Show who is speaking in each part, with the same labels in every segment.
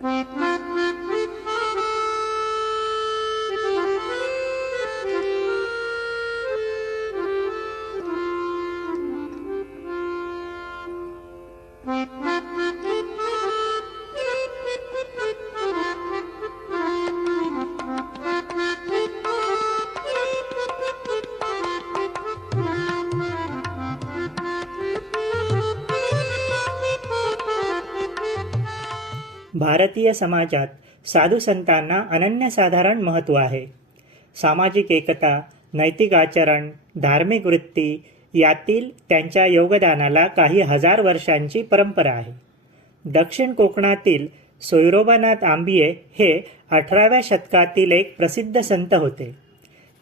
Speaker 1: 了。भारतीय समाजात साधू संतांना अनन्यसाधारण महत्त्व आहे. सामाजिक एकता नैतिक आचरण धार्मिक वृत्ती यातील त्यांच्या योगदानाला काही हजार वर्षांची परंपरा आहे. दक्षिण कोकणातील सोयरोबानाथ आंबिये हे अठराव्या शतकातील एक प्रसिद्ध संत होते.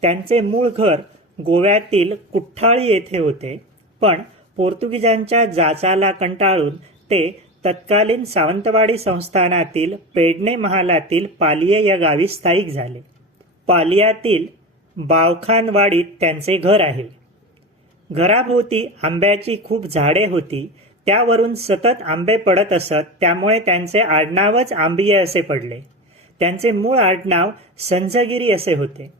Speaker 1: त्यांचे मूळ घर गोव्यातील कुठ्ठाळी येथे होते पण पोर्तुगीजांच्या जाचाला कंटाळून ते तत्कालीन सावंतवाडी संस्थानातील पेडणे महालातील पालिये या गावी स्थायिक झाले. पालियातील बावखानवाडीत त्यांचे घर आहे. घराभोवती आंब्याची खूप झाडे होती. त्यावरून सतत आंबे पडत असत त्यामुळे त्यांचे आडनावच आंबिये असे पडले. त्यांचे मूळ आडनाव संझगिरी असे होते.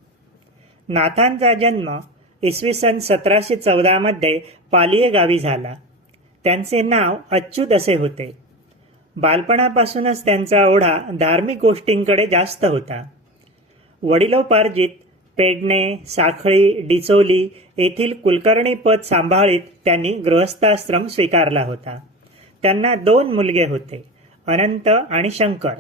Speaker 1: नाथांचा जन्म इसवी सन सतराशे चौदामध्ये पालिये गावी झाला. त्यांचे नाव अच्युत असे होते. बालपणापासूनच त्यांचा ओढा धार्मिक गोष्टींकडे जास्त होता. वडिलोपार्जित पेडणे साखळी डिचोली येथील कुलकर्णी पद सांभाळीत त्यांनी गृहस्थाश्रम स्वीकारला होता. त्यांना दोन मुलगे होते अनंत आणि शंकर.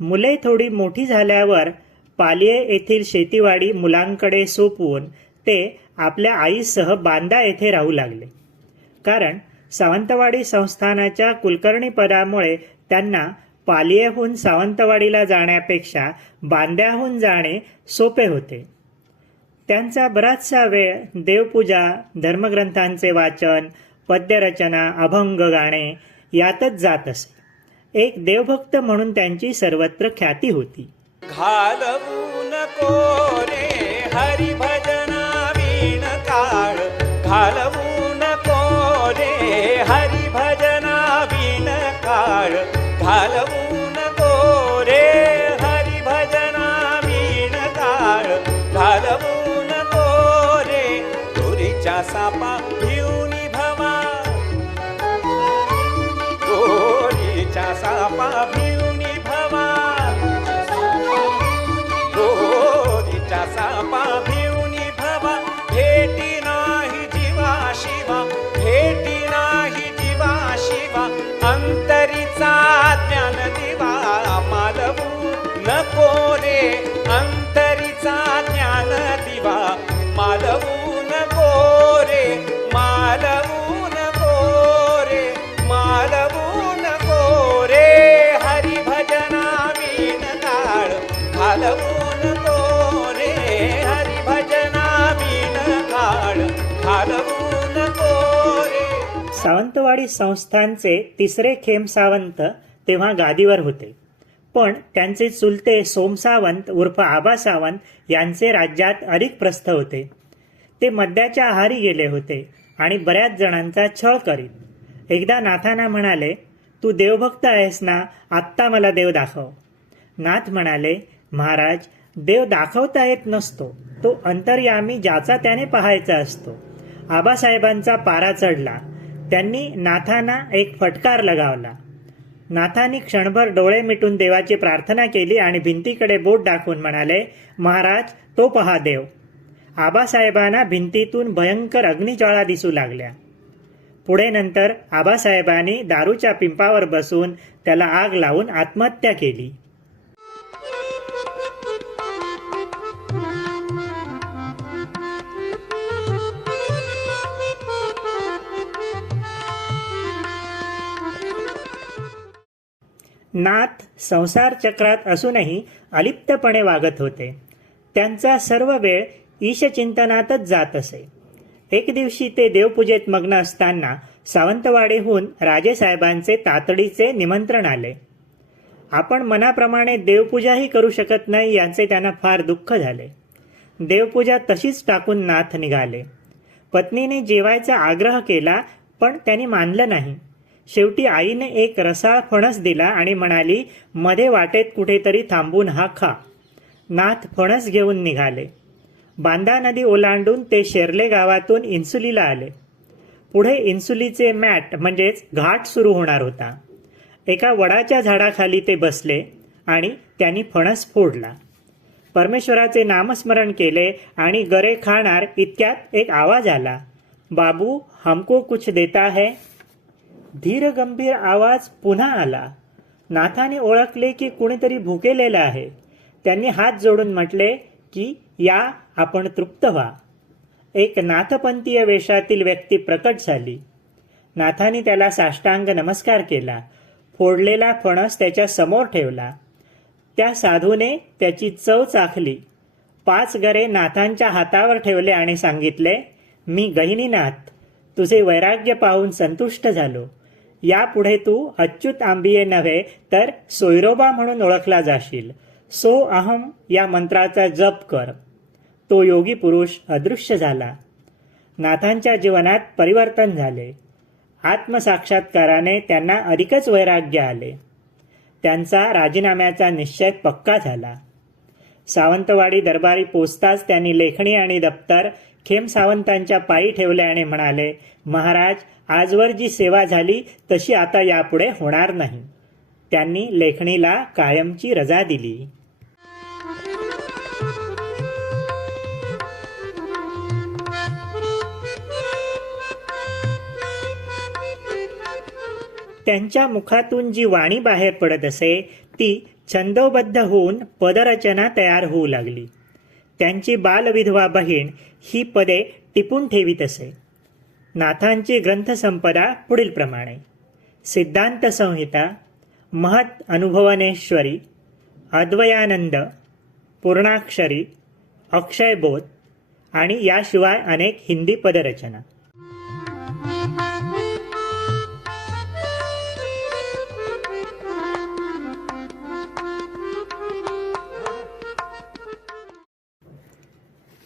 Speaker 1: मुले थोडी मोठी झाल्यावर पालिये येथील शेतीवाडी मुलांकडे सोपवून ते आपल्या आईसह बांदा येथे राहू लागले. कारण सावंतवाडी संस्थानाच्या कुलकर्णीपदामुळे त्यांना पालियेहून सावंतवाडीला जाण्यापेक्षा बांद्याहून जाणे सोपे होते. त्यांचा बराचसा वेळ देवपूजा धर्मग्रंथांचे वाचन पद्यरचना अभंग गाणे यातच जात असे. एक देवभक्त म्हणून त्यांची सर्वत्र ख्याती होती.
Speaker 2: घालवू भजना विन काळ घालवून गोरे रे हरिभजना विन काळ घालवून गोरे रे तुरीच्या सापा
Speaker 1: सावंतवाडी संस्थांचे तिसरे खेम सावंत तेव्हा गादीवर होते. पण त्यांचे चुलते सोमसावंत उर्फ आबा सावंत यांचे राज्यात अधिक प्रस्थ होते. ते मद्याच्या आहारी गेले होते आणि बऱ्याच जणांचा छळ करीत. एकदा नाथांना म्हणाले तू देवभक्त आहेस ना आत्ता मला देव दाखव. नाथ म्हणाले महाराज देव दाखवता येत नसतो. तो अंतर्यामी ज्याचा त्याने पाहायचा असतो. आबासाहेबांचा पारा चढला. त्यांनी नाथांना एक फटकार लगावला. नाथांनी क्षणभर डोळे मिटून देवाची प्रार्थना केली आणि भिंतीकडे बोट दाखवून म्हणाले महाराज तो पहा देव. आबासाहेबांना भिंतीतून भयंकर अग्निज्वाळा दिसू लागल्या. पुढे नंतर आबासाहेबांनी दारूच्या पिंपावर बसून त्याला आग लावून आत्महत्या केली. नाथ संसार चक्रात असूनही अलिप्तपणे वागत होते. त्यांचा सर्व वेळ ईशचिंतनातच जात असे. एक दिवशी ते देवपूजेत मग्न असताना सावंतवाडीहून राजेसाहेबांचे तातडीचे निमंत्रण आले. आपण मनाप्रमाणे देवपूजाही करू शकत नाही याचे त्यांना फार दुःख झाले. देवपूजा तशीच टाकून नाथ निघाले. पत्नीने जेवायचा आग्रह केला पण त्यांनी मानलं नाही. शेवटी आईने एक रसाळ फणस दिला आणि म्हणाली मध्ये वाटेत कुठेतरी थांबून हा खा. नाथ फणस घेऊन निघाले. बांदा नदी ओलांडून ते शेर्ले गावातून इन्सुलीला आले. पुढे इन्सुलीचे मॅट म्हणजेच घाट सुरू होणार होता. एका वडाच्या झाडाखाली ते बसले आणि त्यांनी फणस फोडला. परमेश्वराचे नामस्मरण केले आणि गरे खाणार इतक्यात एक आवाज आला बाबू हमको कुछ देता है? धीरगंभीर आवाज पुन्हा आला. नाथाने ओळखले की कुणीतरी भुकेलेलं आहे. त्यांनी हात जोडून म्हटले की या आपण तृप्त व्हा. एक नाथपंथीय वेशातील व्यक्ती प्रकट झाली. नाथाने त्याला साष्टांग नमस्कार केला. फोडलेला फणस त्याच्यासमोर ठेवला. त्या साधूने त्याची चव चाखली. पाच गरे नाथांच्या हातावर ठेवले आणि सांगितले मी गहिनीनाथ. तुझे वैराग्य पाहून संतुष्ट झालो. यापुढे तू अच्युत आंबिये नव्हे तर सोयरोबा म्हणून ओळखला जाशील. सो अहम या मंत्राचा जप कर. तो योगी पुरुष अदृश्य झाला. नाथांच्या जीवनात परिवर्तन झाले. आत्मसाक्षात्काराने त्यांना अधिकच वैराग्य आले. त्यांचा राजीनाम्याचा निश्चय पक्का झाला. सावंतवाडी दरबारी पोचताच त्यांनी लेखणी आणि दप्तर खेम सावंतांच्या पायी ठेवले आणि म्हणाले महाराज आजवर जी सेवा झाली तशी आता यापुढे होणार नाही. त्यांनी लेखणीला कायमची रजा दिली. त्यांच्या मुखातून जी वाणी बाहेर पडत असे ती छंदोबद्ध होऊन पदरचना तयार होऊ लागली. त्यांची बालविधवा बहीण ही पदे टिपून ठेवीत असे. नाथांची ग्रंथसंपदा पुढील प्रमाणे. सिद्धांत संहिता महत अनुभवनेश्वरी अद्वयानंद पूर्णाक्षरी अक्षयबोध आणि याशिवाय अनेक हिंदी पदरचना.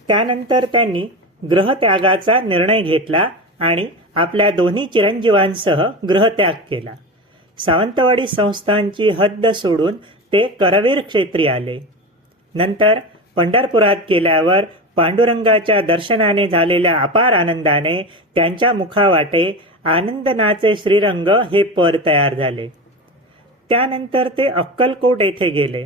Speaker 1: त्यानंतर त्यांनी ग्रहत्यागाचा निर्णय घेतला आणि आपल्या दोन्ही चिरंजीवांसह ग्रहत्याग केला. सावंतवाडी संस्थांची हद्द सोडून ते करवीर क्षेत्री आले. नंतर पंढरपुरात गेल्यावर पांडुरंगाच्या दर्शनाने झालेल्या अपार आनंदाने त्यांच्या मुखावाटे आनंदनाचे श्रीरंग हे पर तयार झाले. त्यानंतर ते अक्कलकोट येथे गेले.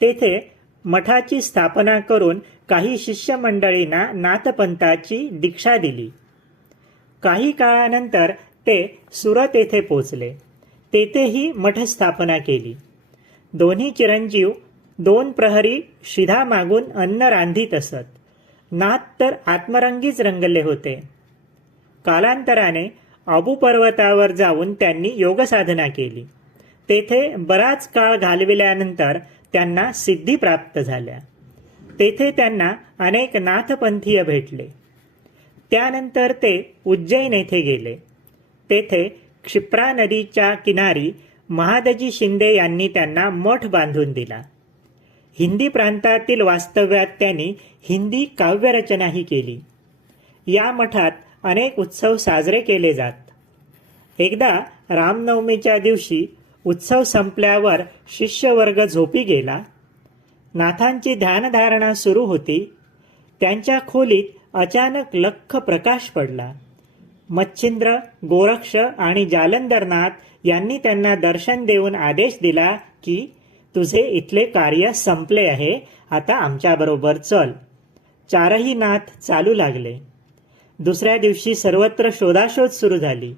Speaker 1: तेथे मठाची स्थापना करून काही शिष्यमंडळींना नाथपंथाची दीक्षा दिली. काही काळानंतर ते सुरत येथे पोचले तेथेही मठ स्थापना केली. दोन्ही चिरंजीव दोन प्रहरी शिधा मागून अन्न रांधीत असत. नाथ तर आत्मरंगीच रंगले होते. कालांतराने अबू पर्वतावर जाऊन त्यांनी योगसाधना केली. तेथे बराच काळ घालविल्यानंतर त्यांना सिद्धी प्राप्त झाल्या. तेथे त्यांना अनेक नाथपंथीय भेटले. त्यानंतर ते उज्जैन येथे गेले. तेथे क्षिप्रा नदीच्या किनारी महादजी शिंदे यांनी त्यांना मठ बांधून दिला. हिंदी प्रांतातील वास्तव्यात त्यांनी हिंदी काव्यरचनाही केली. या मठात अनेक उत्सव साजरे केले जात. एकदा रामनवमीच्या दिवशी उत्सव संपल्यावर शिष्यवर्ग झोपी गेला. नाथांची ध्यानधारणा सुरू होती. त्यांच्या खोलीत अचानक लख्ख प्रकाश पडला. मच्छिंद्र गोरक्ष आणि जालंधरनाथ यांनी त्यांना दर्शन देऊन आदेश दिला की तुझे इथले कार्य संपले आहे आता आमच्याबरोबर चल. चारही नाथ चालू लागले. दुसऱ्या दिवशी सर्वत्र शोधाशोध सुरू झाली.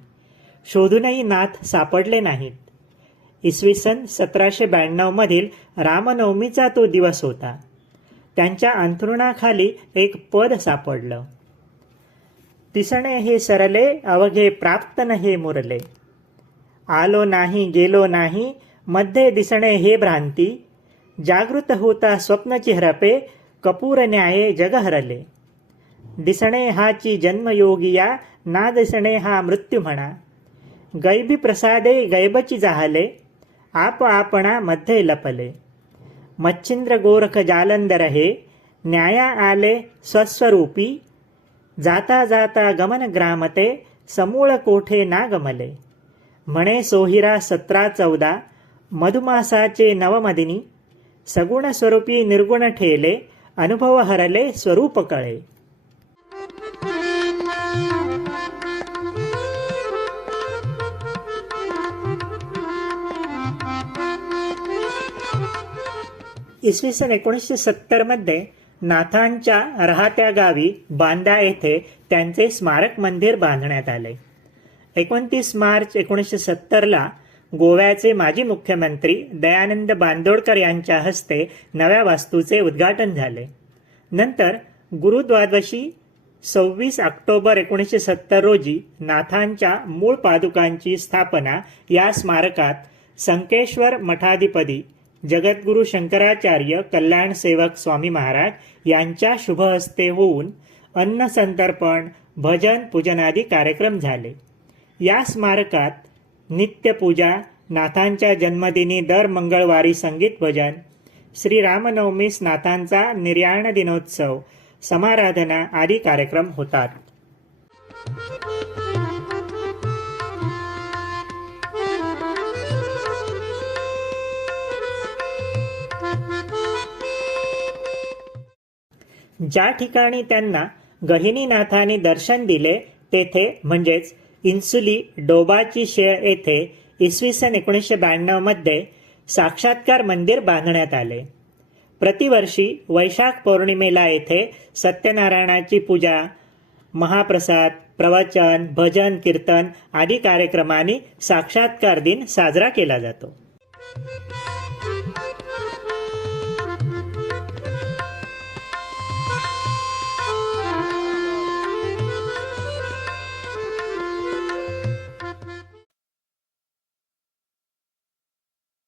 Speaker 1: शोधूनही नाथ सापडले नाहीत. इसवी सन सतराशे ब्याण्णवमधील रामनवमीचा तो दिवस होता. त्यांच्या अंथरुणाखाली एक पद सापडलं. तिसणे हे सरले अवघे प्राप्त न हे मुरले. आलो नाही गेलो नाही मध्ये दिसणे हे भ्रांती. जागृत होता स्वप्नची हरपे कपूर न्याये जग हरले दिसणे हाची जन्मयोगिया ना दिसणे हा मृत्यू म्हणा. गैबी प्रसादे गैबची जाहले. आपमध्ये लपले मच्छिंद्र गोरख जालंधर हे न्याया आले स्वस्वरूपी जाता जाता गमन ग्रामते समूळ कोठे नागमले म्हणे सोहिरा सतरा चौदा मधुमासाचे नवमदिनी सगुण स्वरूपी निर्गुण ठेले अनुभव हरले स्वरूप कळे इसवी सन एकोणीसशे सत्तरमध्ये नाथांच्या राहत्या गावी बांदा येथे त्यांचे स्मारक मंदिर बांधण्यात आले. एकोणतीस मार्च एकोणीसशे सत्तरला गोव्याचे माजी मुख्यमंत्री दयानंद बांदोडकर यांच्या हस्ते नव्या वास्तूचे उद्घाटन झाले. नंतर गुरुद्वादशी सव्वीस ऑक्टोबर एकोणीसशे सत्तर रोजी नाथांच्या मूळ पादुकांची स्थापना या स्मारकात संकेश्वर मठाधिपती जगद्गुरू शंकराचार्य कल्याण सेवक स्वामी महाराज यांच्या शुभहस्ते होऊन अन्न संतर्पण भजन पूजनादी कार्यक्रम झाले. या स्मारकात नित्यपूजा नाथांच्या जन्मदिनी दर मंगळवारी संगीत भजन श्री रामनवमीस नाथांचा निर्याण दिनोत्सव समाराधना आदी कार्यक्रम होतात. ज्या ठिकाणी त्यांना गहिनीनाथाने दर्शन दिले तेथे म्हणजेच इन्सुली डोबाची शेळ येथे इसवी सन एकोणीसशे ब्याण्णवमध्ये साक्षात्कार मंदिर बांधण्यात आले. प्रतिवर्षी वैशाख पौर्णिमेला येथे सत्यनारायणाची पूजा महाप्रसाद प्रवचन भजन कीर्तन आदी कार्यक्रमांनी साक्षात्कार दिन साजरा केला जातो.